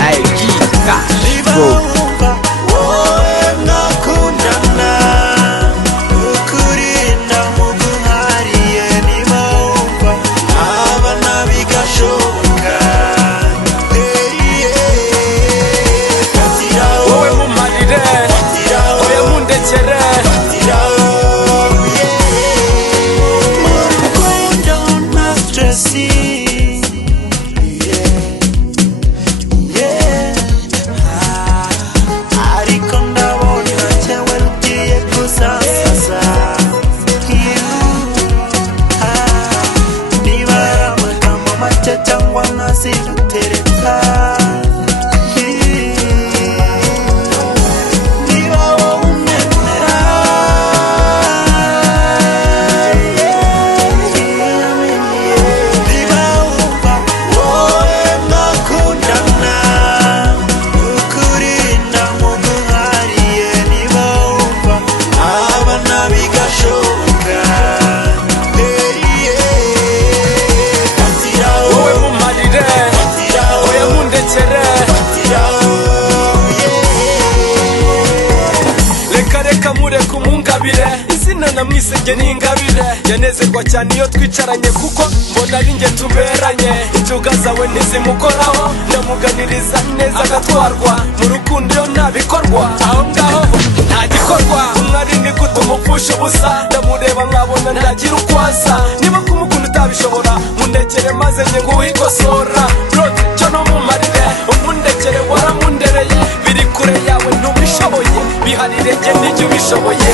IG Cash Bro. Izina namwisege n'ingabire yanezerwa cyane iyo twicaranye kuko mbona ari nge tuberanye injuga zawe ntizimukoraho ndamuganiriza neza agatwarwa mu rukundo iyo ntabikorwa aho ngaho nta gikorwa umwari ni gute umupfusha ubusa ndamureba nkabona ndagira uko asa niba kumukunda utabishobora mundekere maze nge nguhikosora Brode cyo no mumarire umundekere waramundereye biri kure yawe ntubishoboye biharire nge n'ijye ubishoboye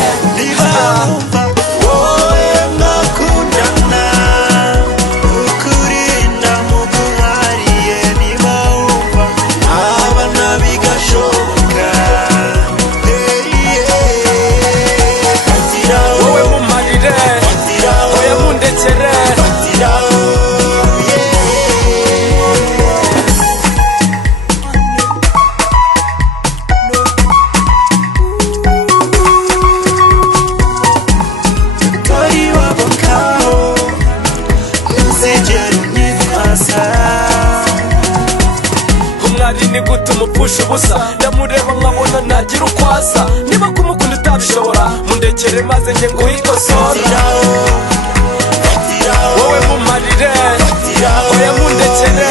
umwari ni gute umupfusha ubusa ndamureba nkabona ntagira uko asa niba kumukunda utabishobora mundekere maze nge nguhikosora wowe mumarire oya mundekere